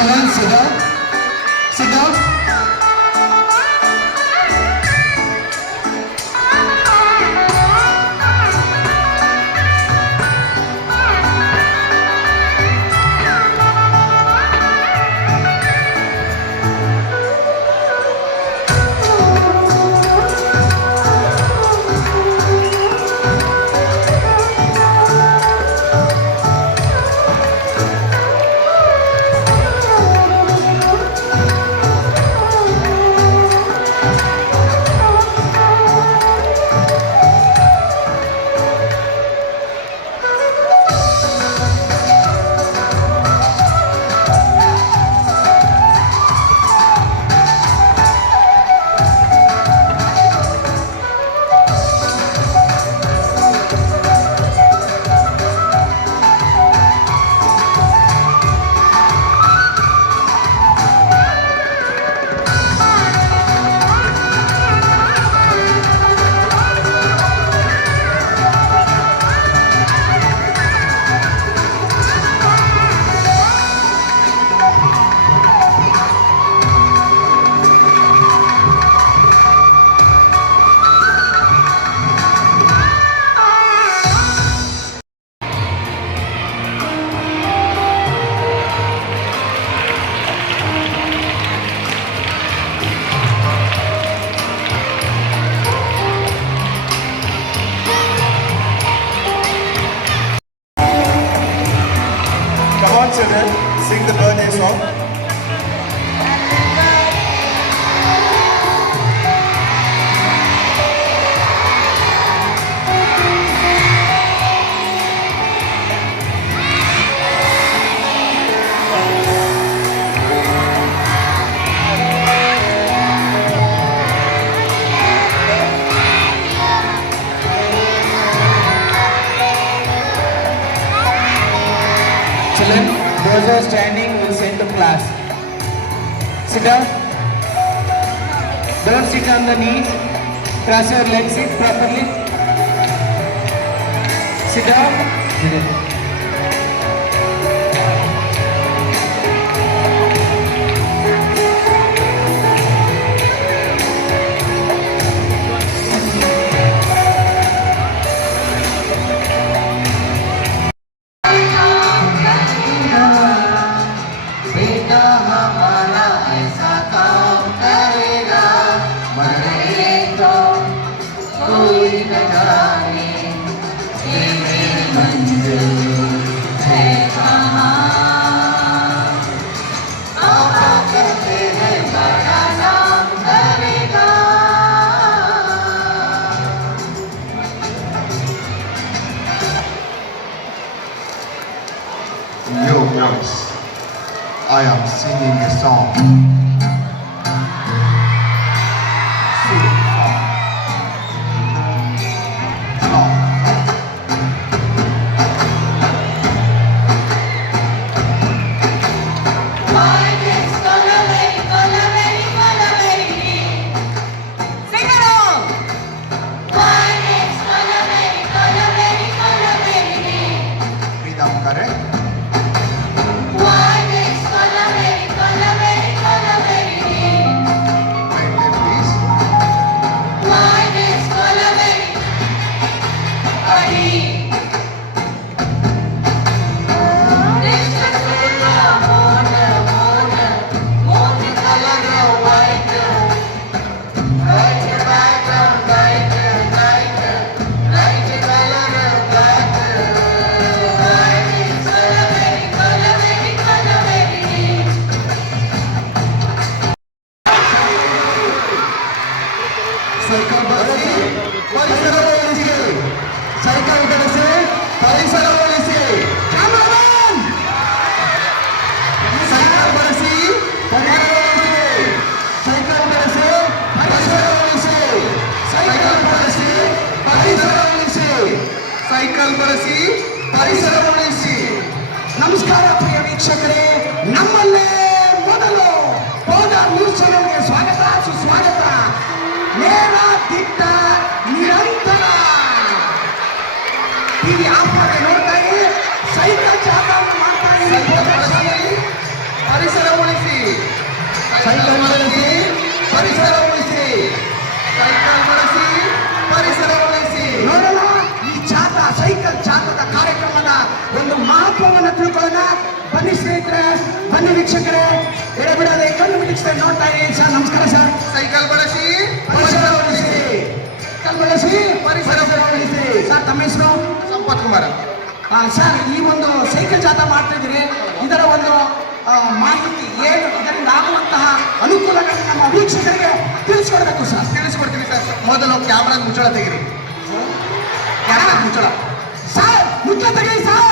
Children, sit down. Sit down. Come on, children, sing the birthday song. Children, those who are standing will send to class. Sit down. Don't sit on the knees. Cross your legs, sit properly. Sit down. बेटा हमारा ऐसा काम करेगा मरे तो कोई न जाने ये मेरी मंजिल है कहाँ। पापा कहते हैं बड़ा नाम करेगा। Your voice. I am singing a song. Sing song. Mine is Colorado, Colorado. Sing along. Mine is Colorado. Rhythm correct? Mine is Colorado. Wait there please. Mine is Colorado. Cycle ಬಳಸಿ ಪರಿಸರ ಉಳಿಸಿ. ಸೈಕಲ್ ಬಳಸಿ ಪರಿಸರ ಉಳಿಸಿ. Cameraman! Cycle ಬಳಸಿ ಪರಿಸರ ಉಳಿಸಿ. Cycle ಬಳಸಿ ಪರಿಸರ ಉಳಿಸಿ. ಸೈಕಲ್ ಬಳಸಿ ಪರಿಸರ ಉಳಿಸಿ. ಸೈಕಲ್ ಬಳಸಿ ಪರಿಸರ ಉಳಿಸಿ. ನಮಸ್ಕಾರ ಪ್ರಿಯ ವೀಕ್ಷಕರೇ, ನಮ್ಮಲ್ಲೇ ಮೊದಲು ಹೋದ ನ್ಯೂಸ್ ಚಾನೆಲ್ಗೆ ಸ್ವಾಗತ ಸುಸ್ವಾಗತ. ನೇರ ದಿಟ್ಟ ನಿರಂತರ ಟಿವಿ ಆಫ್ ಮಾಡಿ ನೋಡ್ತಾ ಇರಿ. ಸೈಕಲ್ ಜಾಗ ಮಾಡ್ತಾ ಇರಿ. ಪರಿಸರ ಬನ್ನಿ ವೀಕ್ಷಕರೇ, ಎಡಬಿಡದೆ ಕಣ್ಣು ಮಿಡಿಸದೆ ನೋಡ್ತಾ ಇರಿ ಸರ್. ನಮಸ್ಕಾರ ಸರ್. ಸೈಕಲ್ ಬಳಸಿ ಪರಿಸರ ಉಳಿಸಿ, ಸೈಕಲ್ ಬಳಸಿ ಪರಿಸರ ಉಳಿಸಿ. ಸರ್ ತಮ್ಮ ಹೆಸರು? ಸಂಪತ್ ಕುಮಾರ್. ಸರ್, ಈ ಒಂದು ಸೈಕಲ್ ಜಾಥಾ ಮಾಡ್ತಾ ಇದ್ದೀರಿ, ಇದರ ಒಂದು ಮಾಹಿತಿ ಏನು, ಇದರಿಂದ ಆಗುವಂತಹ ಅನುಕೂಲಗಳನ್ನು ನಮ್ಮ ವೀಕ್ಷಕರಿಗೆ ತಿಳಿಸ್ಕೊಡ್ಬೇಕು ಸರ್. ತಿಳಿಸ್ಕೊಡ್ತೀನಿ ಸರ್. ಮೊದಲು ಕ್ಯಾಮ್ರಾ ಮುಚ್ಚಳ ತೆಗಿರಿ. ಕ್ಯಾಮ್ರಾ ಮುಚ್ಚಳ. ಸರ್ ಮುಚ್ಚ ತೆಗಿ ಸರ್.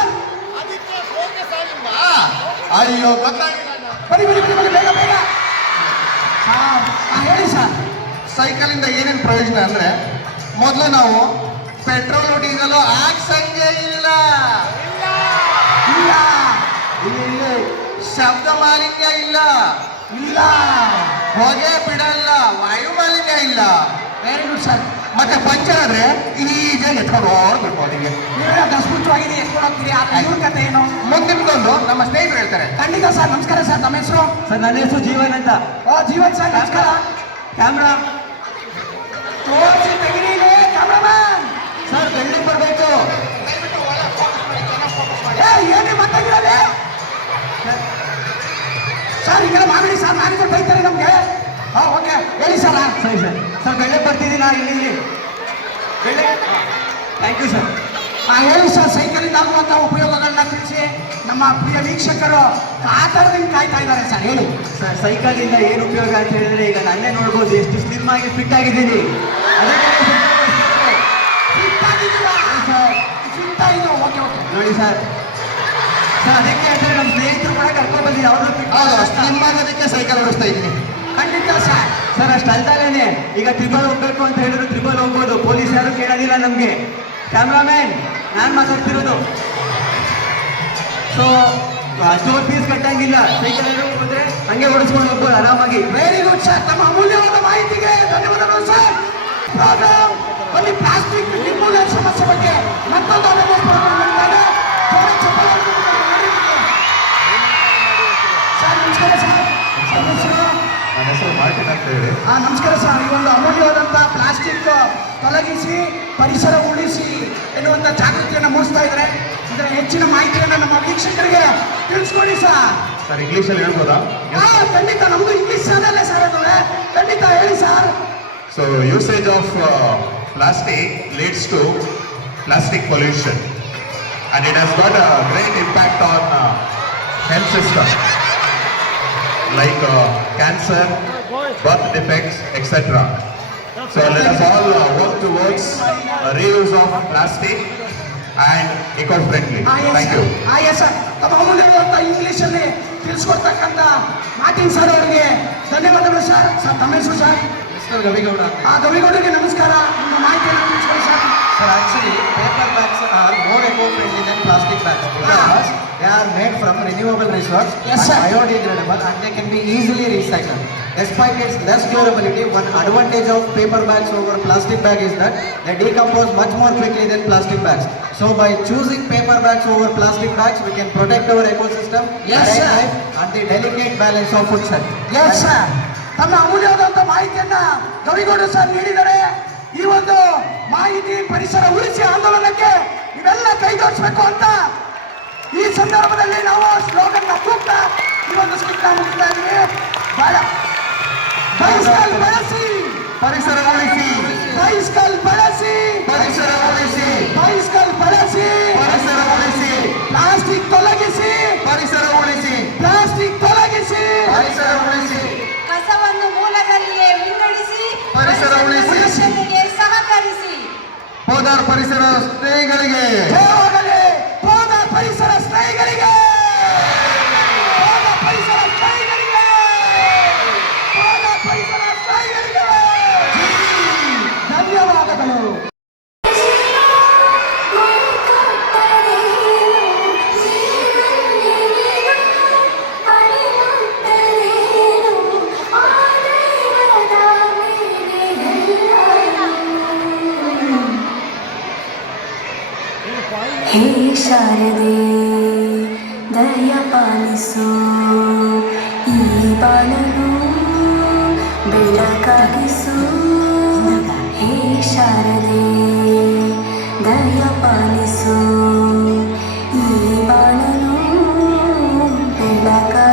ಅಯ್ಯೋ ಗೊತ್ತಾಗಿಲ್ಲ. ಬನ್ನಿ ಬನ್ನಿ ಬನ್ನಿ ಬನ್ನಿ, ಬೇಗ ಬೇಗ ಸರ್. ಹೇಳಿ ಸರ್. ಸೈಕಲ್ ಇಂದ ಏನೇನು ಪ್ರಯೋಜನ ಅಂದ್ರೆ, ಮೊದಲು ನಾವು ಪೆಟ್ರೋಲ್ ಡೀಸೆಲ್ ಹಾಕ್ಸಂಗೆ ಇಲ್ಲ. ಇಲ್ಲ ಇಲ್ಲ ಶಬ್ದ ಮಾಲಿನ್ಯ ಇಲ್ಲ, ಇಲ್ಲ. ಹೊಗೆ ಬಿಡಲ್ಲ, ವಾಯು ಮಾಲಿನ್ಯ ಇಲ್ಲ. Very good sir. ಮತ್ತೆ ಪಂಚರ್ ಆದ್ರೆ ಈಜಿಯಾಗಿ ಎತ್ಕೊಂಡು ಹೋಗ್ಬೇಕು ಅಲ್ಲಿಗೆ. ನೀವೆಲ್ಲ ದಸ್ಪುಷ್ಟವಾಗಿದೆ, ಎತ್ಕೊಂಡು ಹೋಗ್ತೀರಿ. ಆ ಇವ್ರ ಕತೆ ಏನು? ಮುಂದಿನ ನಮ್ಮ ಸ್ನೇಹಿತರು ಹೇಳ್ತಾರೆ. ಖಂಡಿತ ಸರ್. ನಮಸ್ಕಾರ ಸರ್. ತಮ್ಮ ಹೆಸರು? ಸರ್ ನನ್ನ ಹೆಸರು ಜೀವನ್ ಅಂತ. ಜೀವನ್ ಸರ್, ನಮಸ್ಕಾರ. ಕ್ಯಾಮ್ರಾ ತೋರಿಸಿ ತೆಗಿರಿ ಕ್ಯಾಮ್ರಾಮನ್. ಸರ್ ಬೆಳ್ಳಿ ಬರಬೇಕು. ಏನೇ ಮಾತಾಗಿರೋದೆ ಸರ್? ಹಿಂಗೆಲ್ಲ ಮಾಡಿ ಸರ್, ಮ್ಯಾನೇಜರ್ ಬೈತಾರೆ ನಮ್ಗೆ. ಓಕೆ ಹೇಳಿ ಸರ್. ಸರಿ ಸರ್. ಸರ್ ಬೆಳ್ಳಿ ಬರ್ತಿದ್ದೀನಿ ನಾ ಇಲ್ಲಿ ಬೆಳ್ಳಿ. Thank you sir. ಹೇಳಿ ಸರ್. ಸೈಕಲಿಂದ ಆಗುವಂತಹ ಉಪಯೋಗಗಳನ್ನ ತಿಳಿಸಿ ನಮ್ಮ ಪ್ರಿಯ ವೀಕ್ಷಕರು ಕಾತರದಿಂದ ಕಾಯ್ತಾ ಇದ್ದಾರೆ ಸರ್. ಹೇಳಿ ಸರ್ ಸೈಕಲಿಂದ ಏನು ಉಪಯೋಗ ಅಂತ ಹೇಳಿದ್ರೆ, ಈಗ ನನ್ನೇ ನೋಡ್ಬೋದು ಎಷ್ಟು ಸ್ಲಿಮ್ ಆಗಿ ಫಿಟ್ ಆಗಿದ್ದೀನಿ. ಅದಕ್ಕೆ ಫಿಟ್ ಆಗಿದ್ದೀರಾ ಸರ್? ಫಿಟ್ ಆಗಿದ್ದು. ಓಕೆ ಓಕೆ ನೋಡಿ ಸರ್. ಸರ್ ಅದಕ್ಕೆ ಅಂದ್ರೆ ನಮ್ಮ ಸ್ನೇಹಿತರು ಕೂಡ ಕರ್ಕೊಂಡು ಬಂದಿದ್ದು, ಅವರು ಫಿಟ್ ನಿಮ್ಮ ಆಗೋದಕ್ಕೆ ಸೈಕಲ್ ಓಡಿಸ್ತಾ ಇದ್ದೀನಿ. ಖಂಡಿತ ಸರ್. ಸರ್ ಅಷ್ಟು ಅಲ್ದಲೇನೆ ಈಗ ಟ್ರಿಬಲ್ ಹೋಗ್ಬೇಕು ಅಂತ ಹೇಳಿದ್ರು ಟ್ರಿಬಲ್ ಹೋಗ್ಬೋದು. ಪೊಲೀಸ್ ಯಾರು ಕೇಳೋದಿಲ್ಲ ನಮಗೆ. ಕ್ಯಾಮ್ರಾಮ್ಯಾನ್ ನಾನು ಮಾತಾಡ್ತಿರೋದು. ಸೊ ಸ್ಟೋರ್ ಫೀಸ್ ಕಟ್ಟಂಗಿಲ್ಲ. ಸೈಕಲ್ ಹೋದ್ರೆ ಹಂಗೆ ಓಡಿಸ್ಕೊಂಡು ಹೋಗ್ಬೋದು ಆರಾಮಾಗಿ. Very good sir. ತಮ್ಮ ಅಮೂಲ್ಯವಾದ ಮಾಹಿತಿಗೆ ಧನ್ಯವಾದಗಳು ಸರ್. ಪ್ರೋಗ್ರಾಮ್ ಅಲ್ಲಿ ಪ್ಲಾಸ್ಟಿಕ್ ನಿರ್ಮೂಲನೆ ಸಮಸ್ಯೆ ಬಗ್ಗೆ ಮತ್ತೊಂದು ಅವೇರ್ನೆಸ್ ಪ್ರೋಗ್ರಾಮ್ ನಡೀತಾ ಇದೆ. ಸರ್ ನಮಸ್ಕಾರ ಸರ್. ತಮ್ಮ ಹೆಸರು? ನನ್ನ ಹೆಸರು ಮಾರ್ಟಿನ್ ಅಂತ ಹೇಳಿ. ನಮಸ್ಕಾರ ಸರ್. ಈ ಒಂದು ಅಮೂಲ್ಯವಾದಂತಹ ಪ್ಲಾಸ್ಟಿಕ್ ತೊಲಗಿಸಿ ಪರಿಸರ ಉಳಿಸಿ ಎನ್ನುವಂಥ ಜಾಗೃತಿಯನ್ನು ಮೂಡಿಸ್ತಾ ಇದ್ದಾರೆ. ಇದರ ಹೆಚ್ಚಿನ ಮಾಹಿತಿಯನ್ನು ನಮ್ಮ ವೀಕ್ಷಕರಿಗೆ ತಿಳಿಸ್ಕೊಡಿ ಸರ್. ಸರ್ ಇಂಗ್ಲೀಷಲ್ಲಿ ಹೇಳ್ಬೋದಾ? ಖಂಡಿತ. ನಮ್ದು ಇಂಗ್ಲಿಷ್ ಚಾನಲ್ ಸರ್ ಅದು. ಖಂಡಿತ ಹೇಳಿ sir. So usage of plastic leads to plastic pollution, and it has got a great impact on health system like cancer, birth defects, etc. So let us all work towards reuse of plastic and eco-friendly. Thank you. Yes sir. ತಮ್ಮ ಅಮೂಲ್ಯವಾದಂಥ ಇಂಗ್ಲಿಷಲ್ಲಿ ತಿಳಿಸ್ಕೊಡ್ತಕ್ಕಂಥ Martin sir ಅವರಿಗೆ ಧನ್ಯವಾದಗಳು sir. Sir ತಮ್ಮ ಹೆಸರು sir? ಗವಿಗೌಡ. ಗವಿಗೌಡರಿಗೆ ನಮಸ್ಕಾರ. ನಿಮ್ಮ ಮಾಹಿತಿಯನ್ನು ತಿಳಿಸ್ಕೊಡಿ sir. Sir, actually, paper bags are more eco-friendly than plastic bags because they are made from renewable resource Yes, sir. and biodegradable, and they can be easily recycled. Despite its less durability, one advantage of paper bags over plastic bag is that they decompose much more quickly than plastic bags. So, by choosing paper bags over plastic bags, we can protect our ecosystem, Yes, marine sir. life, and the delicate balance of food chain. Yes sir. ತಮ್ಮ ಅಮೂಲ್ಯವಾದಂಥ ಮಾಹಿತಿಯನ್ನ ಗವಿಗೌಡ sir ನೀಡಿದರೆ. ಈ ಒಂದು ಮಾಹಿತಿ ಪರಿಸರ ಉಳಿಸಿ ಆಂದೋಲನಕ್ಕೆ ಇವೆಲ್ಲ ಕೈಗೂಡಿಸಬೇಕು ಅಂತ ಈ ಸಂದರ್ಭದಲ್ಲಿ ನಾವು ಸ್ಲೋಗನ್ ಕೂಗ್ತಾ ಈ ಒಂದು ಸ್ಕಿಟ್ ಮುಗಿಸ್ತಾ ಇದ್ದೀವಿ. ಬೈಸ್ಕಲ್ ಬಳಸಿ ಪರಿಸರ ಉಳಿಸಿ, ಬೈಸ್ಕಲ್ ಬಳಸಿ ಪರಿಸರ ಉಳಿಸಿ, ಬೈಸ್ಕಲ್ ಬಳಸಿ ಪರಿಸರ ಉಳಿಸಿ, ಪ್ಲಾಸ್ಟಿಕ್ ತೊಲಗಿಸಿ ಪರಿಸರ ಉಳಿಸಿ, ಪ್ಲಾಸ್ಟಿಕ್ ತೊಲಗಿಸಿ ಪರಿಸರ ಉಳಿಸಿ, ಕಸವನ್ನು ಮೂಲದಲ್ಲಿಯೇ ವಿಂಗಡಿಸಿ ಪರಿಸರ ಉಳಿಸಿ. ಪರಿಸರಕ್ಕೆ ಸಹಕರಿಸಿ. ಹೋದಾರ್ ಪರಿಸರ ಸ್ನೇಹಿಗಳಿಗೆ ಜಯವಾಗಲಿ. ಹೋದ ಪರಿಸರ ಸ್ನೇಹಿಗಳಿಗೆ, ಹೋದ ಪರಿಸರ ಸ್ನೇಹಿಗಳಿಗೆ, ಹೋದ ಪರಿಸರ ಸ್ನೇಹಿಗಳಿಗೆ ಧನ್ಯವಾದಗಳು. ಹೇ ಶಾರದೆ ದಯ ಪಾಲಿಸು ಈ ಬಾಳನು ಬೆಳಕಾಗಿಸು. ಹೇ ಶಾರದೆ ದಯ ಪಾಲಿಸು ಈ ಬಾಳನು ಬೆಳಕಾಗಿಸು.